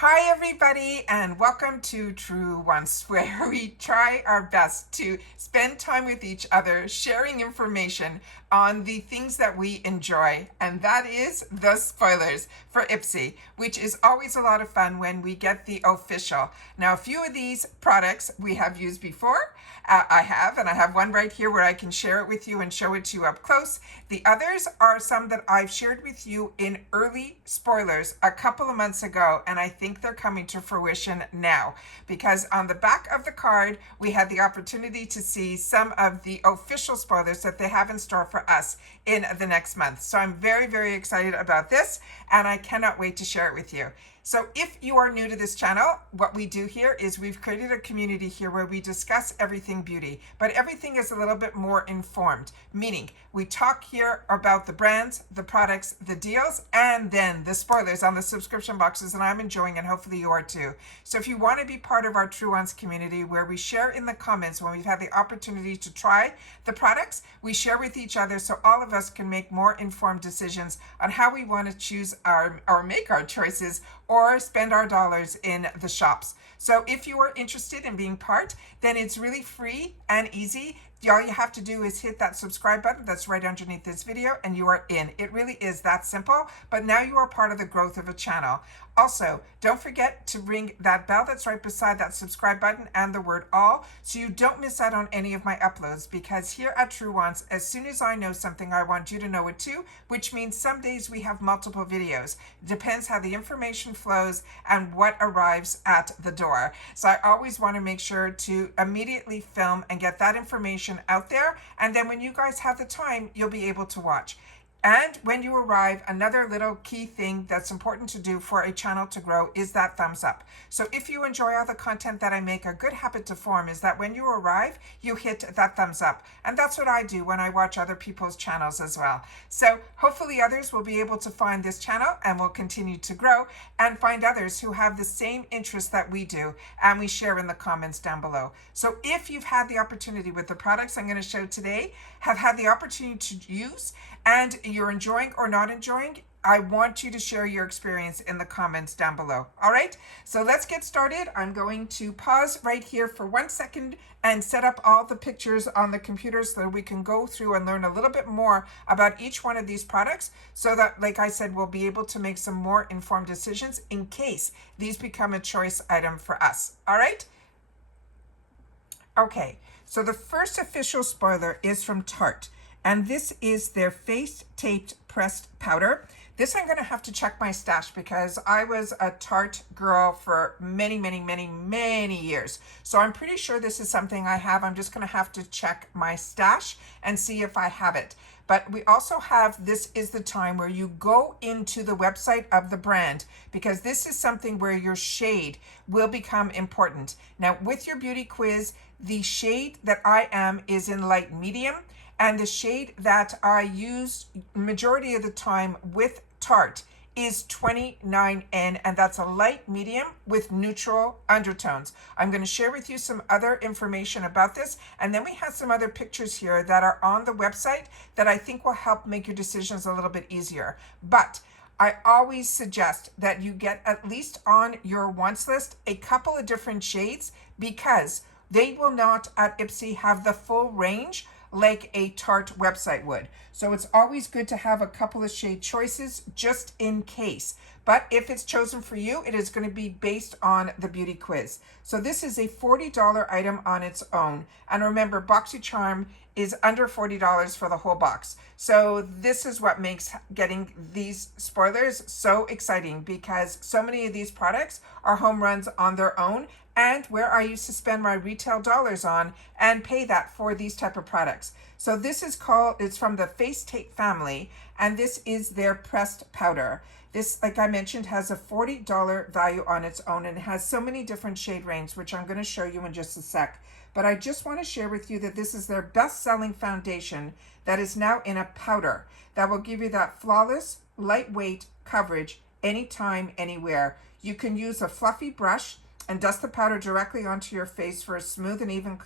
Hi everybody, and welcome to Truewants, where we try our best to spend time with each other, sharing information on the things that we enjoy, and that is the spoilers for IPSY, which is always a lot of fun when we get the official. Now, a few of these products we have used before. I have one right here where I can share it with you and show it to you up close. The others are some that I've shared with you in early spoilers a couple of months ago, and I think they're coming to fruition now, because on the back of the card we had the opportunity to see some of the official spoilers that they have in store for us in the next month. So I'm very, very excited about this, and I cannot wait to share it with you. So if you are new to this channel, what we do here is we've created a community here where we discuss everything beauty, but everything is a little bit more informed, meaning we talk here about the brands, the products, the deals, and then the spoilers on the subscription boxes, and I'm enjoying, and hopefully you are too. So if you want to be part of our Truewants community, where we share in the comments when we've had the opportunity to try the products, we share with each other so all of us can make more informed decisions on how we want to choose or make our choices or spend our dollars in the shops. So if you are interested in being part, then it's really free and easy. All you have to do is hit that subscribe button that's right underneath this video, and you are in. It really is that simple, but now you are part of the growth of a channel. Also, don't forget to ring that bell that's right beside that subscribe button and the word all, so you don't miss out on any of my uploads, because here at Truewants, as soon as I know something, I want you to know it too, which means some days we have multiple videos. It depends how the information flows and what arrives at the door. So I always want to make sure to immediately film and get that information out there, and then when you guys have the time, you'll be able to watch. And when you arrive, another little key thing that's important to do for a channel to grow is that thumbs up. So if you enjoy all the content that I make, a good habit to form is that when you arrive, you hit that thumbs up. And that's what I do when I watch other people's channels as well. So hopefully others will be able to find this channel and will continue to grow, and find others who have the same interests that we do, and we share in the comments down below. So if you've had the opportunity with the products I'm going to show today, have had the opportunity to use, and you're enjoying or not enjoying, I want you to share your experience in the comments down below. All right, so let's get started. I'm going to pause right here for 1 second and set up all the pictures on the computer so that we can go through and learn a little bit more about each one of these products, so that, like I said, we'll be able to make some more informed decisions in case these become a choice item for us. All right. Okay, so the first official spoiler is from Tarte, and this is their face taped pressed powder. This I'm going to have to check my stash, because I was a Tarte girl for many, many, many, many years. So I'm pretty sure this is something I have. I'm just going to have to check my stash and see if I have it. But we also have, this is the time where you go into the website of the brand, because this is something where your shade will become important. Now, with your beauty quiz, the shade that I am is in light medium, and the shade that I use majority of the time with Tarte is 29N, and that's a light medium with neutral undertones. I'm going to share with you some other information about this, and then we have some other pictures here that are on the website that I think will help make your decisions a little bit easier. But I always suggest that you get at least on your wants list a couple of different shades, because they will not at IPSY have the full range like a Tarte website would. So it's always good to have a couple of shade choices just in case. But if it's chosen for you, it is going to be based on the beauty quiz. So this is a $40 item on its own. And remember, Boxycharm is under $40 for the whole box. So this is what makes getting these spoilers so exciting, because so many of these products are home runs on their own, and where I used to spend my retail dollars on and pay that for these type of products. So this is called, it's from the Face Tape family, and this is their pressed powder. This, like I mentioned, has a $40 value on its own, and it has so many different shade ranges, which I'm going to show you in just a sec. But I just want to share with you that this is their best-selling foundation that is now in a powder that will give you that flawless, lightweight coverage anytime, anywhere. You can use a fluffy brush and dust the powder directly onto your face for a smooth and even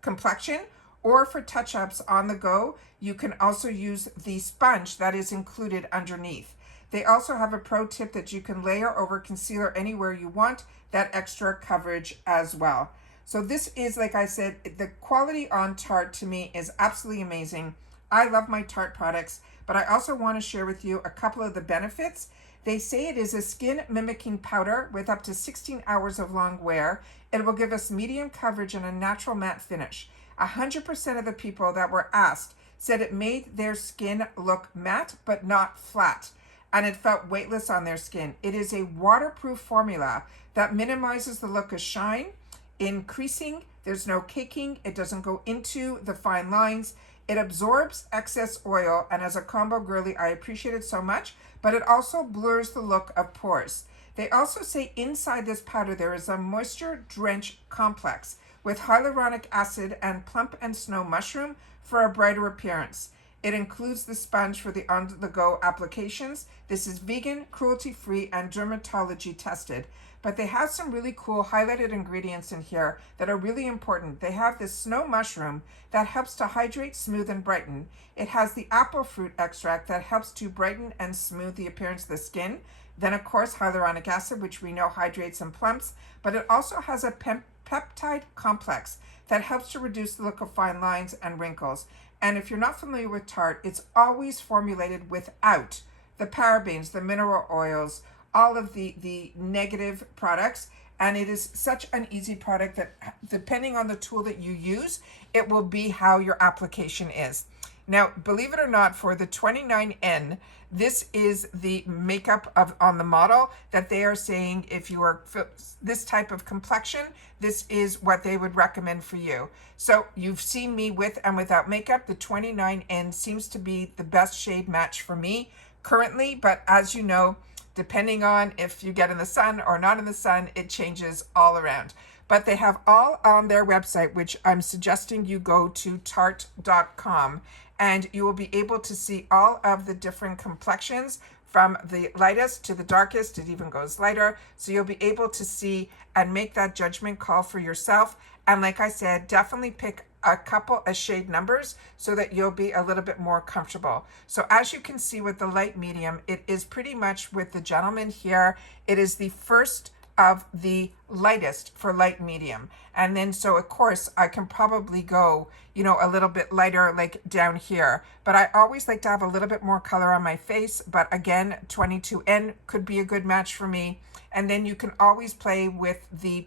complexion, or for touch-ups on the go, you can also use the sponge that is included underneath. They also have a pro tip that you can layer over concealer anywhere you want, that extra coverage as well. So this is, like I said, the quality on Tarte to me is absolutely amazing. I love my Tarte products, but I also want to share with you a couple of the benefits. They say it is a skin mimicking powder with up to 16 hours of long wear. It will give us medium coverage and a natural matte finish. 100% of the people that were asked said it made their skin look matte but not flat, and it felt weightless on their skin. It is a waterproof formula that minimizes the look of shine, increasing, there's no caking, it doesn't go into the fine lines, it absorbs excess oil, and as a combo girly, I appreciate it so much, but it also blurs the look of pores. They also say inside this powder there is a moisture drench complex with hyaluronic acid and plump and snow mushroom for a brighter appearance. It includes the sponge for the on-the-go applications. This is vegan, cruelty-free, and dermatology tested. But they have some really cool highlighted ingredients in here that are really important. They have this snow mushroom that helps to hydrate, smooth, and brighten. It has the apple fruit extract that helps to brighten and smooth the appearance of the skin. Then, of course, hyaluronic acid, which we know hydrates and plumps. But it also has a peptide complex that helps to reduce the look of fine lines and wrinkles. And if you're not familiar with Tarte, it's always formulated without the parabens, the mineral oils, all of the negative products. And it is such an easy product that depending on the tool that you use, it will be how your application is. Now, believe it or not, for the 29N, this is the makeup on the model that they are saying if you are this type of complexion, this is what they would recommend for you. So you've seen me with and without makeup. The 29N seems to be the best shade match for me currently, but as you know, depending on if you get in the sun or not in the sun, it changes all around. But they have all on their website, which I'm suggesting you go to Tarte.com, and you will be able to see all of the different complexions from the lightest to the darkest. It even goes lighter. So you'll be able to see and make that judgment call for yourself. And like I said, definitely pick a shade numbers so that you'll be a little bit more comfortable. So as you can see with the light medium, it is pretty much with the gentleman here, it is the first of the lightest for light medium. And then so of course I can probably go, a little bit lighter like down here, but I always like to have a little bit more color on my face. But again, 22N could be a good match for me. And then you can always play with the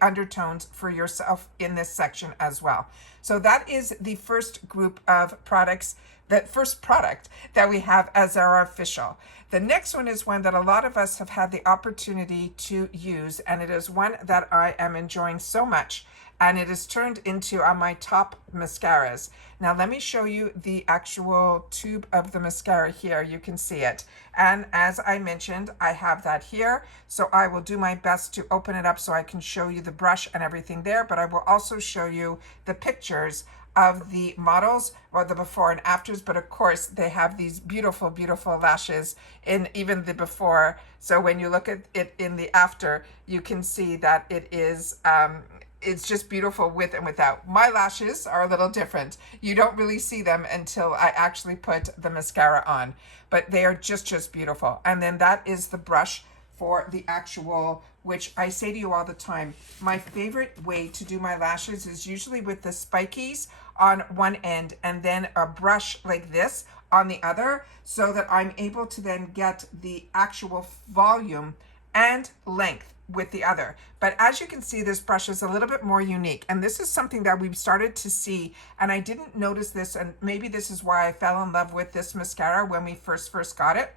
undertones for yourself in this section as well. So that is the first group of products, that first product that we have as our official. The next one is one that a lot of us have had the opportunity to use, and it is one that I am enjoying so much, and it is turned into on my top mascaras. Now let me show you the actual tube of the mascara here. You can see it. And as I mentioned, I have that here. So I will do my best to open it up so I can show you the brush and everything there, but I will also show you the pictures of the models, or the before and afters. But of course they have these beautiful, beautiful lashes in even the before. So when you look at it in the after, you can see that it is, it's just beautiful with and without. My lashes are a little different. You don't really see them until I actually put the mascara on, but they are just beautiful. And then that is the brush for the actual, which I say to you all the time, my favorite way to do my lashes is usually with the spikies on one end and then a brush like this on the other, so that I'm able to then get the actual volume and length with the other. But as you can see, this brush is a little bit more unique, and this is something that we've started to see, and I didn't notice this, and maybe this is why I fell in love with this mascara when we first got it,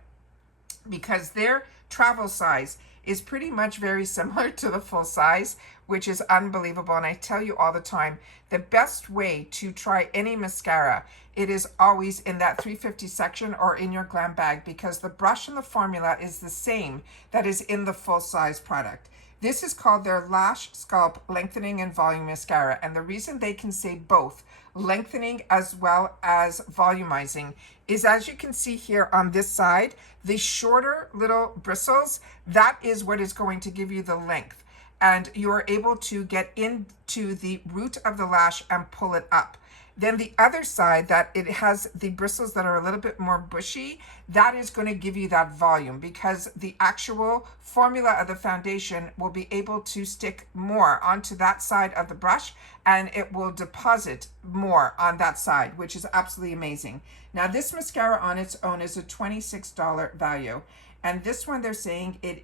because their travel size is pretty much very similar to the full size, which is unbelievable. And I tell you all the time, the best way to try any mascara, it is always in that 350 section or in your glam bag, because the brush and the formula is the same that is in the full size product. This is called their Lash Sculpt Lengthening and Volume Mascara. And the reason they can say both lengthening as well as volumizing is, as you can see here on this side, the shorter little bristles, that is what is going to give you the length. And you are able to get into the root of the lash and pull it up. Then the other side that it has the bristles that are a little bit more bushy, that is going to give you that volume, because the actual formula of the foundation will be able to stick more onto that side of the brush, and it will deposit more on that side, which is absolutely amazing. Now this mascara on its own is a $26 value. And this one, they're saying it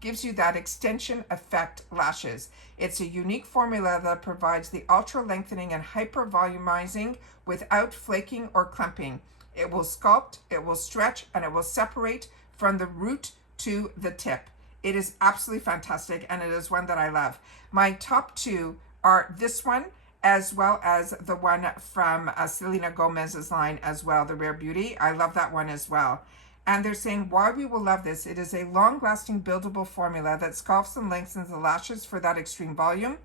gives you that extension effect lashes. It's a unique formula that provides the ultra lengthening and hyper volumizing without flaking or clumping. It will sculpt, it will stretch, and it will separate from the root to the tip. It is absolutely fantastic, and it is one that I love. My top two are this one, as well as the one from Selena Gomez's line as well, the Rare Beauty. I love that one as well. And they're saying why we will love this. It is a long-lasting buildable formula that sculpts and lengthens the lashes for that extreme volume,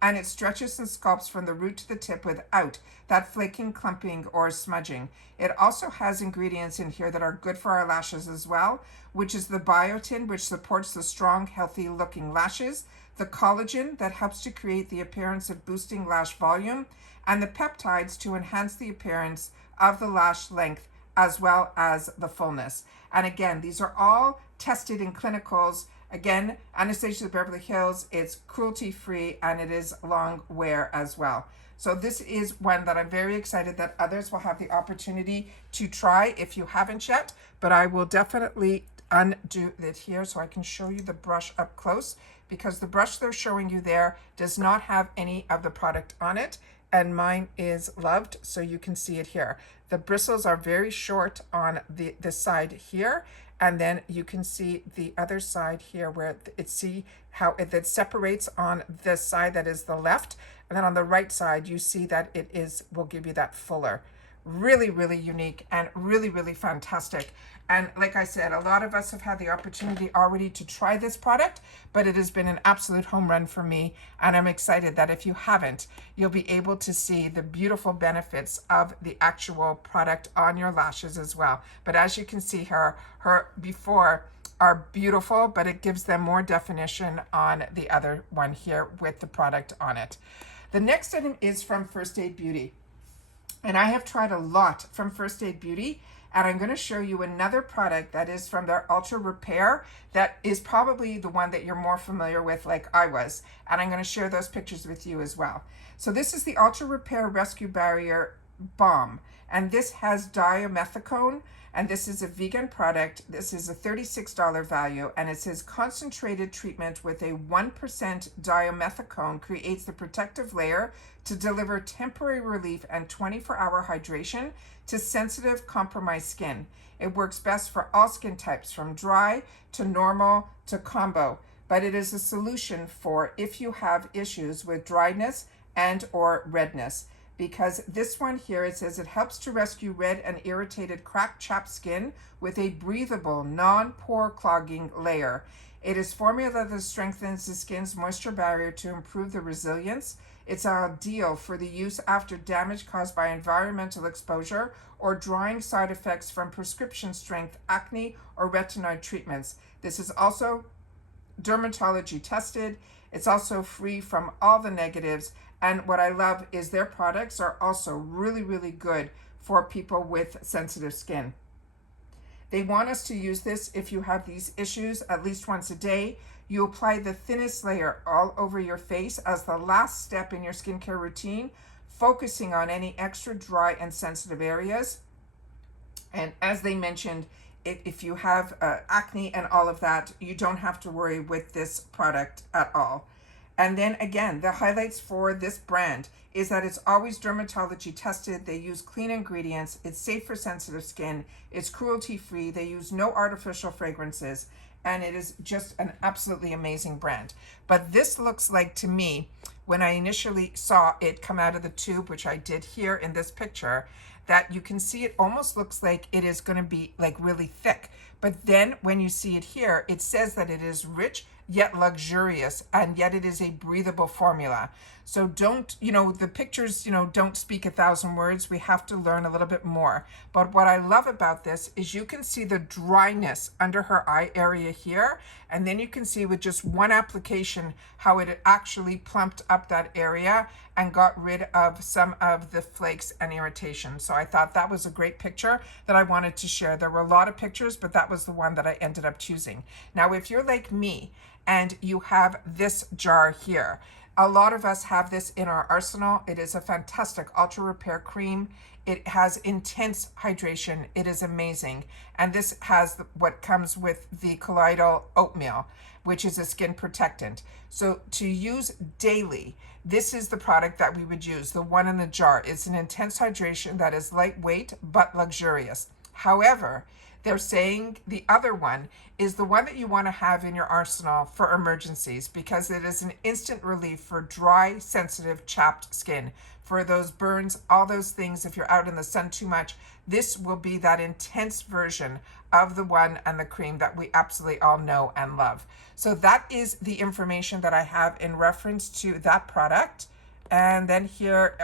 and it stretches and sculpts from the root to the tip without that flaking, clumping, or smudging. It also has ingredients in here that are good for our lashes as well, which is the biotin, which supports the strong, healthy-looking lashes, the collagen that helps to create the appearance of boosting lash volume, and the peptides to enhance the appearance of the lash length as well as the fullness. And again, these are all tested in clinicals. Again, Anastasia Beverly Hills, it's cruelty-free, and it is long wear as well. So this is one that I'm very excited that others will have the opportunity to try if you haven't yet, but I will definitely undo it here so I can show you the brush up close, because the brush they're showing you there does not have any of the product on it, and mine is loved, so you can see it here. The bristles are very short on the side here, and then you can see the other side here where see how it separates on the side that is the left, and then on the right side you see that will give you that fuller. Really, really unique and really, really fantastic. And like I said, a lot of us have had the opportunity already to try this product, but it has been an absolute home run for me. And I'm excited that if you haven't, you'll be able to see the beautiful benefits of the actual product on your lashes as well. But as you can see, her before are beautiful, but it gives them more definition on the other one here with the product on it. The next item is from First Aid Beauty. And I have tried a lot from First Aid Beauty, and I'm going to show you another product that is from their Ultra Repair that is probably the one that you're more familiar with, like I was. And I'm going to share those pictures with you as well. So this is the Ultra Repair Rescue Barrier Balm, and this has diamethicone, and this is a vegan product. This is a $36 value, and it says concentrated treatment with a 1% diamethicone creates the protective layer to deliver temporary relief and 24-hour hydration to sensitive, compromised skin. It works best for all skin types, from dry to normal to combo, but it is a solution for if you have issues with dryness and or redness. Because this one here, it says it helps to rescue red and irritated cracked, chapped skin with a breathable, non-pore clogging layer. It is formula that strengthens the skin's moisture barrier to improve the resilience. It's ideal for the use after damage caused by environmental exposure or drying side effects from prescription strength acne or retinoid treatments. This is also dermatology tested. It's also free from all the negatives. And what I love is their products are also really, really good for people with sensitive skin. They want us to use this if you have these issues at least once a day. You apply the thinnest layer all over your face as the last step in your skincare routine, focusing on any extra dry and sensitive areas. And as they mentioned, if you have acne and all of that, you don't have to worry with this product at all. And then again, the highlights for this brand is that it's always dermatology tested. They use clean ingredients. It's safe for sensitive skin. It's cruelty-free. They use no artificial fragrances. And it is just an absolutely amazing brand. But this looks like, to me, when I initially saw it come out of the tube, which I did here in this picture, that you can see it almost looks like it is going to be like really thick. But then when you see it here, it says that it is rich yet luxurious, and yet it is a breathable formula. So don't, the pictures, don't speak 1,000 words. We have to learn a little bit more. But what I love about this is you can see the dryness under her eye area here. And then you can see with just one application how it actually plumped up that area and got rid of some of the flakes and irritation. So I thought that was a great picture that I wanted to share. There were a lot of pictures, but that was the one that I ended up choosing. Now, if you're like me and you have this jar here, a lot of us have this in our arsenal. It is a fantastic ultra repair cream. It has intense hydration. It is amazing. And this has what comes with the colloidal oatmeal, which is a skin protectant. So to use daily, this is the product that we would use, the one in the jar. It's an intense hydration that is lightweight but luxurious. However, they're saying the other one is the one that you want to have in your arsenal for emergencies, because it is an instant relief for dry, sensitive, chapped skin, for those burns, all those things. If you're out in the sun too much, this will be that intense version of the one and the cream that we absolutely all know and love. So that is the information that I have in reference to that product. And then here,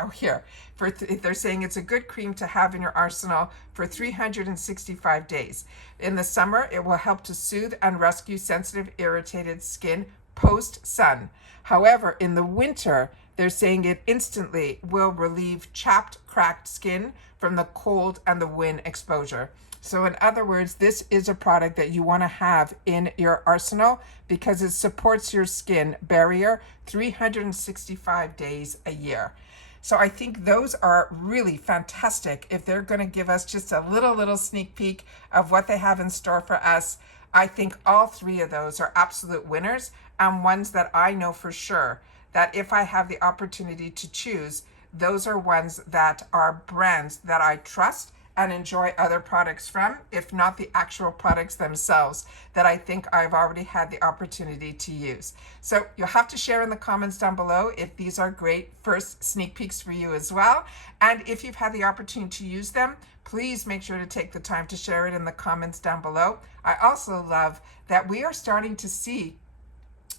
they're saying it's a good cream to have in your arsenal for 365 days. In the summer, it will help to soothe and rescue sensitive, irritated skin post-sun. However, in the winter, they're saying it instantly will relieve chapped, cracked skin from the cold and the wind exposure. So in other words, this is a product that you want to have in your arsenal because it supports your skin barrier 365 days a year. So I think those are really fantastic. If they're going to give us just a little sneak peek of what they have in store for us, I think all three of those are absolute winners, and ones that I know for sure that if I have the opportunity to choose, those are ones that are brands that I trust and enjoy other products from, if not the actual products themselves that I think I've already had the opportunity to use. So you'll have to share in the comments down below if these are great first sneak peeks for you as well. And if you've had the opportunity to use them, please make sure to take the time to share it in the comments down below. I also love that we are starting to see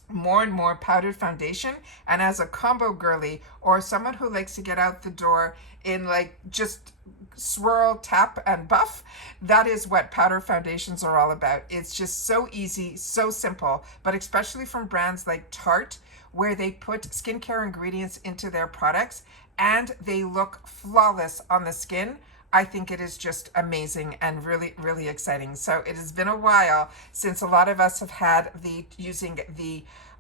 more and more powdered foundation, and as a combo girly or someone who likes to get out the door in like just swirl, tap, and buff, that is what powder foundations are all about. It's just so easy, so simple, but especially from brands like Tarte, where they put skincare ingredients into their products and they look flawless on the skin. I think it is just amazing and really exciting. So it has been a while since a lot of us have had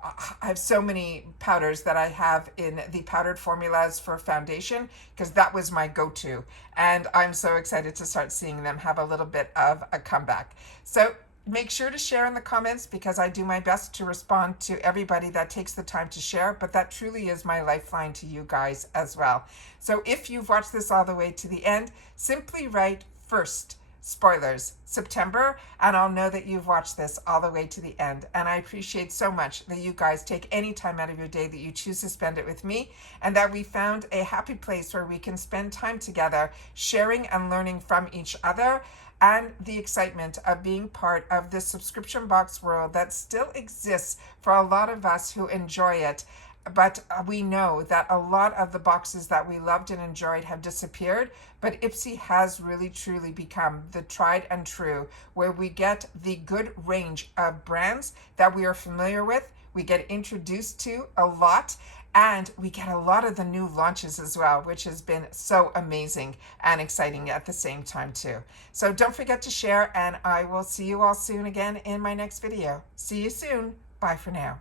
I have so many powders that I have in the powdered formulas for foundation, because that was my go-to. And I'm so excited to start seeing them have a little bit of a comeback. So make sure to share in the comments, because I do my best to respond to everybody that takes the time to share, but that truly is my lifeline to you guys as well. So if you've watched this all the way to the end, simply write first, spoilers, September, and I'll know that you've watched this all the way to the end. And I appreciate so much that you guys take any time out of your day that you choose to spend it with me, and that we found a happy place where we can spend time together sharing and learning from each other, and the excitement of being part of this subscription box world that still exists for a lot of us who enjoy it. But we know that a lot of the boxes that we loved and enjoyed have disappeared, but IPSY has really truly become the tried and true, where we get the good range of brands that we are familiar with, we get introduced to a lot, and we get a lot of the new launches as well, which has been so amazing and exciting at the same time too. So don't forget to share, and I will see you all soon again in my next video. See you soon. Bye for now.